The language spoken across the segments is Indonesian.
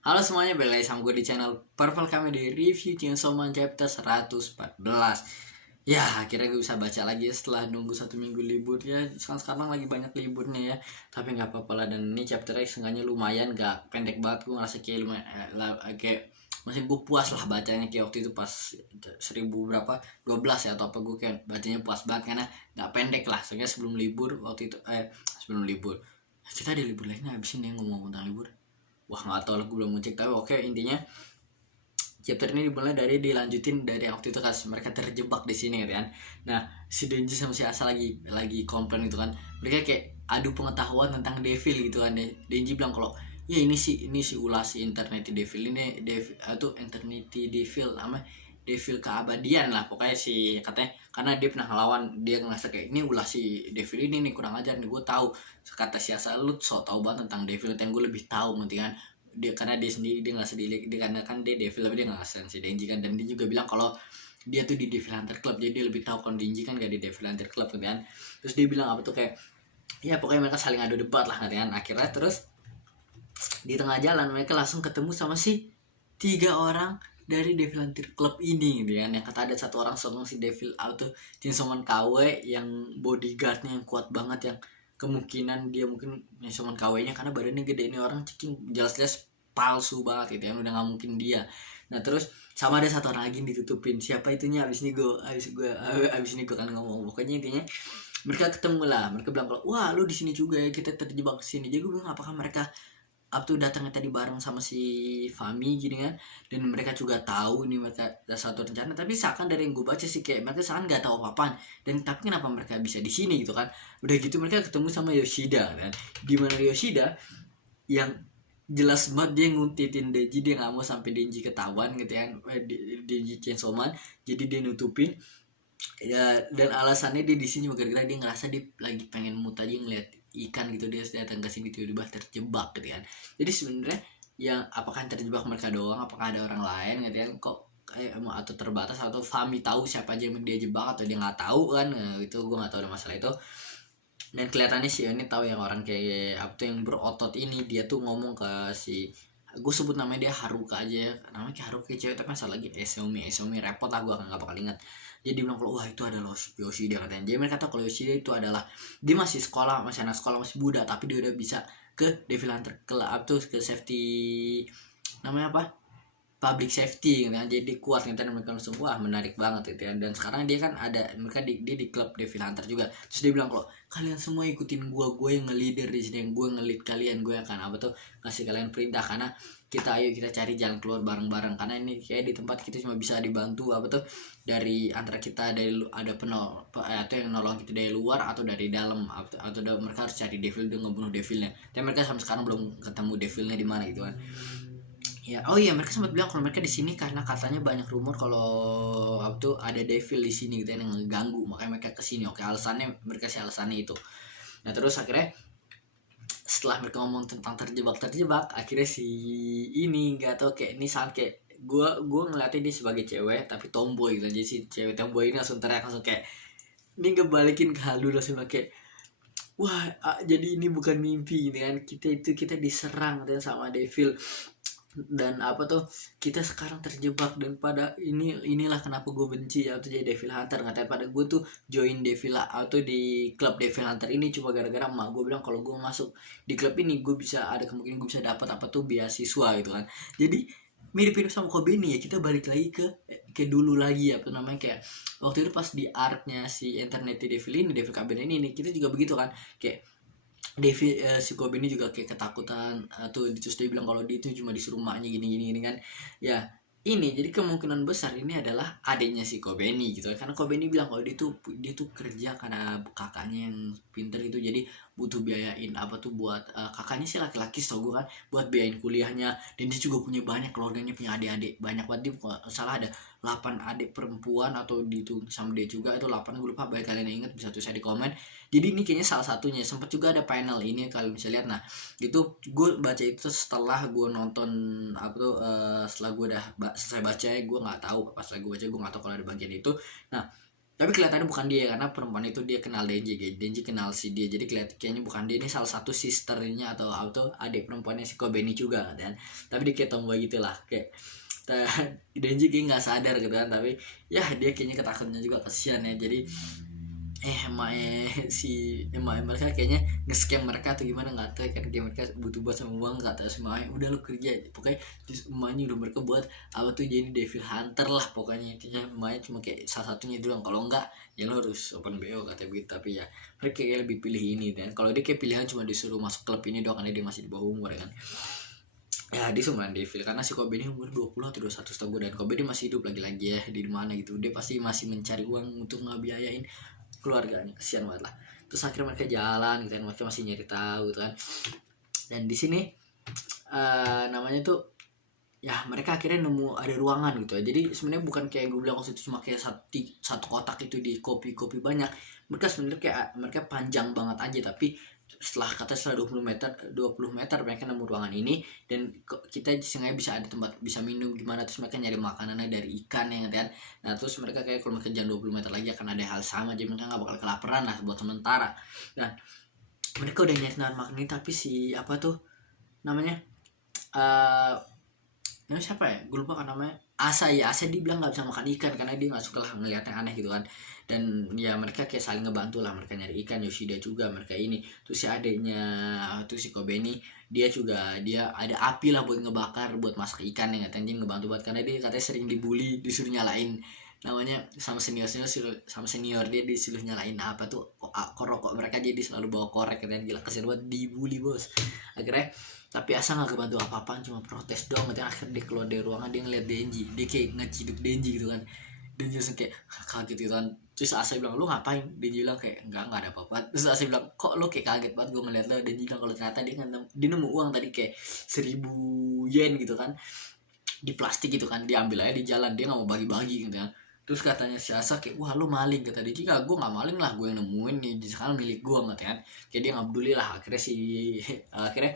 Halo semuanya, balik lagi sama gue di channel Purple kami di review Chainsaw Man chapter 114. Ya, akhirnya gue bisa baca lagi setelah nunggu 1 minggu libur ya. Sekarang lagi banyak liburnya ya. Tapi nggak apa-apa lah, dan ini chapternya seenggaknya lumayan, gak pendek banget. Gue ngerasa kayak lumayan, kayak masih gue puas lah bacanya, kayak waktu itu pas 1000 berapa 12 ya atau apa, gue kayak bacanya puas banget karena nggak pendek lah. Soalnya sebelum libur waktu itu sebelum libur kita ada libur lainnya abis ini ngomong tentang libur. Wah nggak tahu lah, gue belum ngecek, tapi oke, intinya chapter ini dimulai dari dilanjutin dari waktu itu kan mereka terjebak di sini gitu kan. Nah, si Denji sama si Asa lagi komplain gitu kan, mereka kayak adu pengetahuan tentang devil gitu kan. Denji bilang kalau ya ini si ulah si internet devil ini devil atau internet devil nama devil keabadian lah pokoknya, si katanya karena dia pernah ngelawan, dia ngerasa kayak ini ulah si devil ini nih kurang ajar nih, gue tahu. Kata si Asa, lu so tau banget tentang devil, yang gue lebih tahu nanti kan. Dia karena dia sendiri dia nggak sedih, dia karena kan dia devil tapi dia nggak kasihan si Denji kan. Dan dia juga bilang kalau dia tuh di Devil Hunter Club, jadi dia lebih tahu kalau Denji kan gak di Devil Hunter Club gitu kan. Terus dia bilang apa tuh kayak ya pokoknya mereka saling adu debat lah gitu kan. Akhirnya terus di tengah jalan mereka langsung ketemu sama si 3 orang dari Devil Hunter Club ini gitu kan. Yang kata ada satu orang sosok si Devil auto Chainsaw KW yang bodyguardnya yang kuat banget, yang kemungkinan dia mungkin Chainsaw KW-nya karena badannya gede. Ini orang ceking jelas-jelas palsu banget gitu ya, udah nggak mungkin dia. Nah terus sama ada satu orang lagi yang ditutupin, siapa itunya abis ini gue kan ngomong. Pokoknya intinya mereka ketemu lah, mereka bilang kalau wah lu di sini juga ya, kita terjebak di sini. Jadi gue bilang apakah mereka up tuh datangnya tadi bareng sama si Fami gini kan, dan mereka juga tahu ini mereka ada satu rencana. Tapi seakan dari yang gue baca sih kayak mereka seakan nggak tahu apa-apaan, dan tapi kenapa mereka bisa di sini gitu kan. Udah gitu mereka ketemu sama Yoshida kan, di mana Yoshida yang jelas banget dia nguntitin Denji, dia nggak mau sampai Denji ketahuan gitu kan, Denji Chainsaw Man, jadi dia nutupin ya. Dan alasannya dia di sini gara-gara dia ngerasa dia lagi pengen mut aja ngeliat ikan gitu, dia datang ke sini tiba-tiba terjebak gitu kan. Jadi sebenarnya yang apakah yang terjebak mereka doang, apakah ada orang lain gitu kan, kok kayak atau terbatas, atau Fami tahu siapa aja yang dia jebak atau dia nggak tahu kan. Nah, itu gue nggak tahu ada masalah itu. Dan kelihatannya si ini tahu yang orang kayak apa tuh yang berotot ini, dia tuh ngomong ke si, gue sebut namanya dia Haruka aja, namanya kayak Haruka cewek tapi asal lagi Esomi repot lah, gue nggak bakal ingat. Jadi bilang kalau wah itu adalah Yoshida katanya. Jadi mereka tahu kalau Yoshida itu adalah dia masih sekolah, masih anak sekolah, masih muda, tapi dia udah bisa ke Devil Hunter Club tuh, ke safety namanya apa, public safety gitu kan. Jadi kuat gitu, dan mereka langsung wah menarik banget gitu ya. Dan sekarang dia kan ada, mereka dia di klub Devil Hunter juga. Terus dia bilang kalau kalian semua ikutin gue yang nge-leader di sini, yang gue nge-lead kalian, gue akan apa tuh kasih kalian perintah, karena ayo kita cari jalan keluar bareng-bareng, karena ini kayak di tempat kita cuma bisa dibantu apa tuh dari antara kita, dari ada atau yang nolong kita dari luar atau dari dalam, atau mereka harus cari devil dan ngebunuh devilnya. Dan mereka sampai sekarang belum ketemu devilnya di mana gitu kan. Ya, oh iya, mereka sempat bilang kalau mereka di sini karena katanya banyak rumor kalau apa tuh ada devil di sini gitu yang ngeganggu, makanya mereka ke sini. Oke, alasannya mereka sih alasannya itu. Nah, terus akhirnya setelah mereka ngomong tentang terjebak, akhirnya si ini nggak tahu kayak ini saat kayak gue ngeliatnya dia sebagai cewek tapi tomboy gitu. Jadi si cewek tomboy ini langsung teriak, langsung kayak ini ngebalikin ke Halu, langsung kayak wah, jadi ini bukan mimpi gitu kan, kita diserang dan sama devil. Dan apa tuh kita sekarang terjebak, dan pada inilah kenapa gue benci atau jadi Devil Hunter. Katanya pada gue tuh join Devil atau di klub Devil Hunter ini cuma gara-gara emak gue bilang kalau gue masuk di klub ini gue bisa ada kemungkinan gue bisa dapat apa tuh beasiswa gitu kan. Jadi mirip-mirip sama Kobe nih ya, kita balik lagi ke dulu lagi apa namanya, kayak waktu itu pas di artnya si internet Devil ini, Devil Cabin ini kita juga begitu kan, kayak Devi si Kobe ini juga kayak ketakutan atau terus dia bilang kalau dia itu cuma disuruh maknya gini kan ya. Ini jadi kemungkinan besar ini adalah adiknya si Kobe ini gitu, karena Kobe ini bilang kalau dia tuh kerja karena kakaknya yang pinter gitu, jadi butuh biayain apa tuh buat kakaknya sih laki-laki tau gue kan, buat biayain kuliahnya. Dan dia juga punya banyak keluarganya, punya adik-adik banyak banget, dia salah ada 8 adik perempuan atau itu sama dia juga, itu 8 gue lupa. Baik kalian yang ingat bisa tulis di komen. Jadi ini kayaknya salah satunya, sempat juga ada panel ini kalian bisa lihat. Nah itu gue baca itu setelah gue nonton apa tuh setelah gue udah selesai baca ya, gue nggak tahu pas lagi gue baca, gue nggak tahu kalau ada bagian itu. Nah tapi kelihatannya bukan dia karena perempuan itu dia kenal Denji, Denji kenal si dia, jadi kayaknya bukan dia, ini salah satu sisternya atau adik perempuannya si Kobeni juga kan. Tapi dia kayak tomboy gitulah, kayak Denji kayak nggak sadar gitu kan, tapi ya dia kayaknya ketakutannya juga, kasihan ya. Jadi emak mereka kayaknya nge-scam mereka atau gimana nggak tahu kan, kayak mereka butuh buat sama uang, kata sama udah lu kerja, pokoknya emaknya udah mereka buat apa tuh jadi devil hunter lah pokoknya. Intinya emaknya cuma kayak salah satunya doang, kalau enggak ya lo harus open BO kata begitu. Tapi ya mereka kayak lebih pilih ini, dan kalau dia kayak pilihan cuma disuruh masuk klub ini doang karena dia masih di bawah umur ya kan. Ya dia seumuran Devil karena si Kobe ini umur 20 atau 21 setahu gue, dan Kobe ini masih hidup lagi ya di mana gitu, dia pasti masih mencari uang untuk ngebiayain keluarganya, kesian banget lah. Terus akhirnya mereka jalan gitu kan, mereka masih nyari tahu gitu kan. Dan di sini namanya tuh ya mereka akhirnya nemu ada ruangan gitu ya. Jadi sebenarnya bukan kayak gue bilang waktu itu cuma kayak satu kotak itu di kopi banyak. Mereka sebenarnya kayak mereka panjang banget aja, tapi setelah 20 meter mereka nemu ruangan ini, dan kita sengaja bisa ada tempat bisa minum gimana. Terus mereka nyari makanannya dari ikan ya kan. Nah terus mereka kayak kalau mereka jalan 20 meter lagi akan ada hal sama, jadi mereka nggak bakal kelaparan lah buat sementara. Dan mereka udah nyari makan ini, tapi si apa tuh namanya namanya siapa ya, gue lupa kan namanya, Asa dibilang nggak bisa makan ikan karena dia nggak suka lah ngeliat yang aneh gitu kan. Dan ya mereka kayak saling ngebantu lah, mereka nyari ikan, Yoshida juga mereka ini. Terus si adiknya tuh si Kobeni, dia ada api lah buat ngebakar, buat masak ikan ya katanya, ngebantu banget karena dia katanya sering dibully, disuruh nyalain namanya sama senior dia disuruh nyalain apa tuh korok mereka, jadi selalu bawa korek katanya. Gila kesian banget, dibully bos. Akhirnya tapi Asa nggak kebantu apa-apaan, cuma protes doang. Akhirnya dia keluar dari ruangan, dia ngeliat Denji, dia kayak ngeciduk Denji gitu kan. Denji langsung kayak kaget gitu kan. Terus Asa bilang lu ngapain? Denji bilang kayak enggak ada apa-apa. Terus Asa bilang kok lu kayak kaget banget gue ngeliat lo. Denji bilang kalau ternyata dia nemu uang tadi kayak 1.000 yen gitu kan, di plastik gitu kan, diambil aja di jalan, dia nggak mau bagi-bagi gitu kan. Terus katanya si Asa kayak wah lu maling, kata dia. Jika gue nggak maling lah, gue yang nemuin nih, sekarang milik gue nggak kan. Kayak dia nggak peduli lah. Akhirnya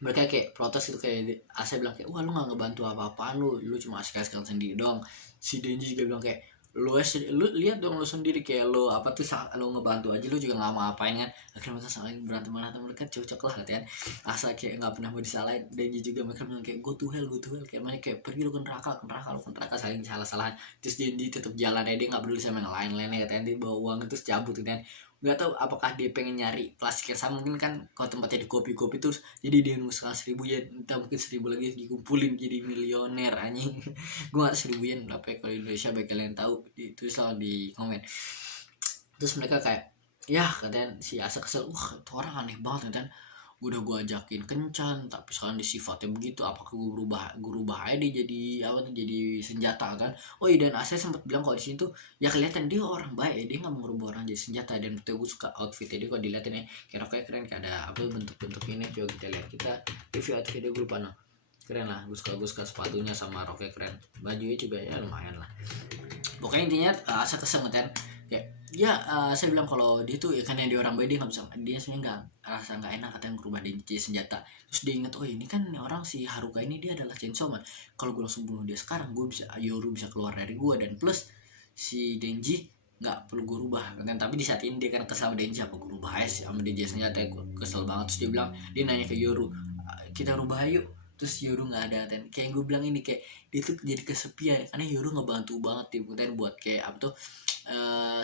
mereka kayak protes itu, kayak Asa bilang kayak wah lu nggak ngebantu apa-apaan, lu cuma asik-asikan sendiri doang. Si Denji juga bilang kayak lu lihat dong lu sendiri, kayak lu apa tuh lu ngebantu aja, lu juga nggak mau apain kan. Akhirnya mereka saling berantem mereka cocok lah katanya. Asa kayak nggak pernah mau disalahin. Denji juga mereka bilang kayak go to hell kayak mana kayak pergi lu ke neraka saling salah-salahan. Terus Denji tetap jalan aja, dia nggak peduli sama yang lain-lainnya katanya. Dia bawa uang terus cabut gitu kan. Nggak tahu apakah dia pengen nyari plastik yang sama, mungkin kan kalau tempatnya di kopi terus jadi dia nunggu 100.000 yen, entah mungkin 1.000 lagi dikumpulin jadi milioner anjing. Gue nggak 1.000 yen berapa ya kalau Indonesia, bagi kalian tahu itu selalu di komen. Terus mereka kayak ya katanya si Asa kesel, wah itu orang aneh banget kan, udah gue ajakin kencan tapi sekarang sifatnya begitu, apakah gue rubah aja dia jadi apa tuh, jadi senjata kan. Oh iya, dan Asa sempat bilang kalau di sini tuh ya kelihatan dia orang baik ya, dia nggak mau rubah orang jadi senjata. Dan betul gue suka outfitnya dia, kalau dilihatin ya kayak keren, kayak ada apa bentuk-bentuk ini. Coba kita lihat, kita review outfit dia, gue lupa nah, keren lah. Gue suka sepatunya sama roknya keren, bajunya juga ya lumayan lah. Pokoknya intinya Asa kesel kan kayak ya saya bilang kalau dia tuh ya karena dia orang baik, dia nggak bisa, dia sebenarnya nggak rasa nggak enak katanya merubah dia jadi senjata. Terus dia ingat oh ini kan orang si Haruka ini dia adalah Chainsaw Man, kalau gue langsung bunuh dia sekarang gue bisa, Yoru bisa keluar dari gue, dan plus si Denji nggak perlu gue rubah kan. Tapi di saat ini dia kan kesal sama Denji, apa gue rubah aja sama Denji senjata, gue kesel banget. Terus dia bilang, dia nanya ke Yoru, kita rubah yuk. Terus Yoru nggak ada, dan kayak gue bilang ini kayak dia tuh jadi kesepian karena Yoru ngebantu banget dia buat kayak apa tuh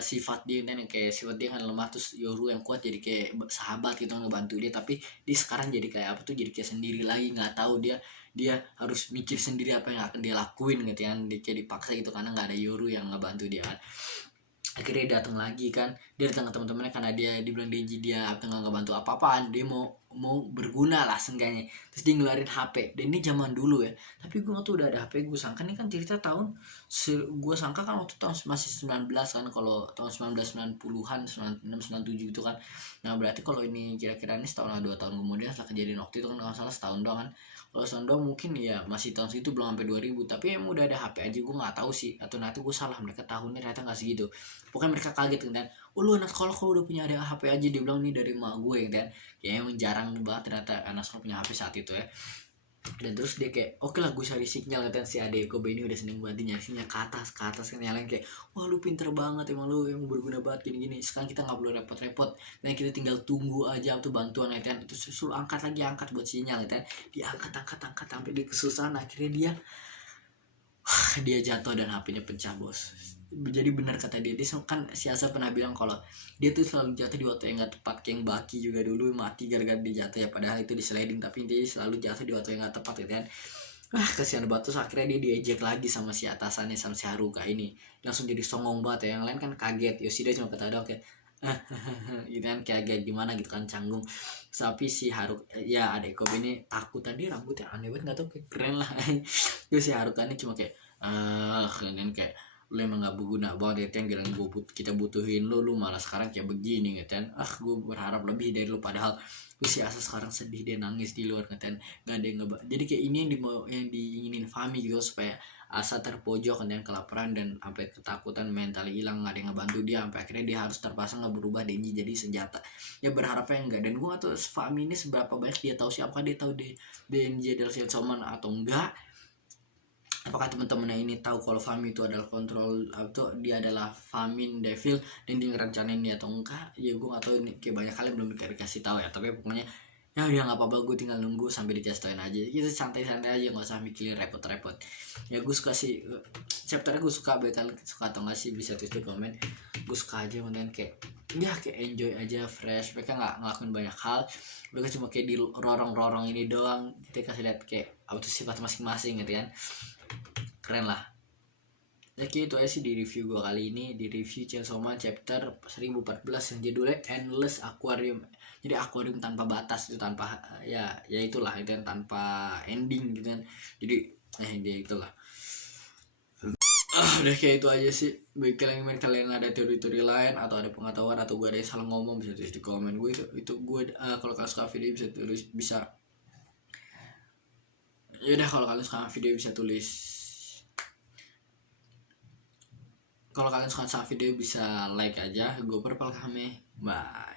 sifat dia, dan kayak sifat dia kan lemah, terus Yoru yang kuat jadi kayak sahabat gitu ngebantu dia. Tapi dia sekarang jadi kayak apa tuh, jadi kayak sendiri lagi, nggak tahu dia harus mikir sendiri apa yang akan dia lakuin gitu kan. Dia kayak dipaksa gitu karena nggak ada Yoru yang ngebantu dia kan. Akhirnya dia datang lagi kan, dia datang ke teman-temannya karena dia dibilang Denji dia nggak ngebantu apa-apaan, dia mau berguna lah seenggaknya. Terus dia ngeluarin HP, dan ini zaman dulu ya, tapi gue tuh udah ada HP. Gue sangka ini kan cerita tahun gue sangka kan waktu tahun masih 19 kan, kalau tahun 1990-an 96 97 gitu kan. Nah berarti kalau ini kira-kira ini setahun atau 2 tahun kemudian setelah kejadian waktu itu kan, kalau salah setahun doang kan. Kalau setahun doang mungkin ya masih tahun segitu, belum sampai 2000. Tapi emang udah ada HP aja, gue nggak tahu sih, atau nanti gue salah, mereka tahunnya ternyata nggak segitu. Pokoknya mereka kaget kan, oh lu anak sekolah kok udah punya ada HP aja, dia bilang nih dari emak gue kan. Ya emang jarang banget ternyata anak sekolah punya HP saat itu ya. Dan terus dia kayak oke lah gue cari sinyal, kan si adek Kobe ini udah seneng banget nyari sinyal ke atas kan, yang lain kayak wah lu pinter banget, emang lu yang berguna banget gini sekarang kita nggak perlu repot-repot dan kita tinggal tunggu aja tuh bantuan ya kan. Terus suruh angkat buat sinyal ya kan, diangkat sampai dia kesusahan, akhirnya dia jatuh dan HP-nya pecah bos. Jadi benar kata dia kan si Asa pernah bilang kalau dia tuh selalu jatuh di waktu yang gak tepat, kayak yang Baki juga dulu mati gara-gara dia jatuh ya, padahal itu di sliding tapi dia selalu jatuh di waktu yang gak tepat gitu kan. Kasihan banget. Terus akhirnya dia diejek lagi sama si atasannya, sama si Haruka ini, langsung jadi songong banget ya. Yang lain kan kaget, Yoshida cuma kata dong kayak gitu kan, kayak gimana gitu kan, canggung. Tapi si Haruka ya adek Kobe ini takut, tadi rambutnya aneh banget nggak tau, kayak keren lah. Terus si Haruka ini cuma kayak kan kayak lu emang gak berguna banget ya kan, kita butuhin lu malah sekarang kayak begini gitu kan. Gue berharap lebih dari lu, padahal gue si Asa sekarang sedih, dia nangis di luar gitu kan, gak ada yang jadi kayak ini yang diinginin Fami gitu, supaya Asa terpojok kan, kelaparan dan sampai ketakutan, mental hilang, gak ada yang ngebantu dia, sampai akhirnya dia harus terpaksa nggak berubah Denji jadi senjata. Ya berharapnya enggak, dan gue gak tahu Fami ini seberapa banyak dia tahu siapa, dia tahu Denji adalah Sensouman atau enggak. Apakah teman-temannya ini tahu kalau Fami itu adalah kontrol atau dia adalah Famin Devil dan dia ngerencanain dia atau enggak? Ya gue gak tahu, ini kayak banyak kali belum dikasih tahu ya. Tapi pokoknya ya udah nggak apa-apa, gue tinggal nunggu sampai dikasih aja. Kita santai-santai aja, nggak usah mikirin repot-repot. Ya gue suka sih chapternya, gue suka banget. Suka atau nggak sih bisa tulis di komen. Gue suka aja kemudian kayak ya kayak enjoy aja, fresh. Mereka nggak ngelakuin banyak hal, mereka cuma kayak di rorong-rorong ini doang. Kita kasih lihat kayak auto sifat masing-masing gitu kan. Keren lah. Jadi itu aja sih di review gue kali ini, di review Chainsaw Man chapter 1014 yang judulnya Endless Aquarium. Jadi akuarium tanpa batas, itu tanpa ya itulah itu kan, tanpa ending gitu kan. Jadi dia itulah. Udah kayak itu aja sih. Bagi kalian ada teori-teori lain atau ada pengetahuan atau gue ada yang salah ngomong, bisa tulis di komen gue. Itu gue kalau kalian suka video bisa tulis, bisa ya udah kalau kalian suka video bisa tulis. Kalau kalian suka sama video bisa like aja. Gue Purple Kame. Bye.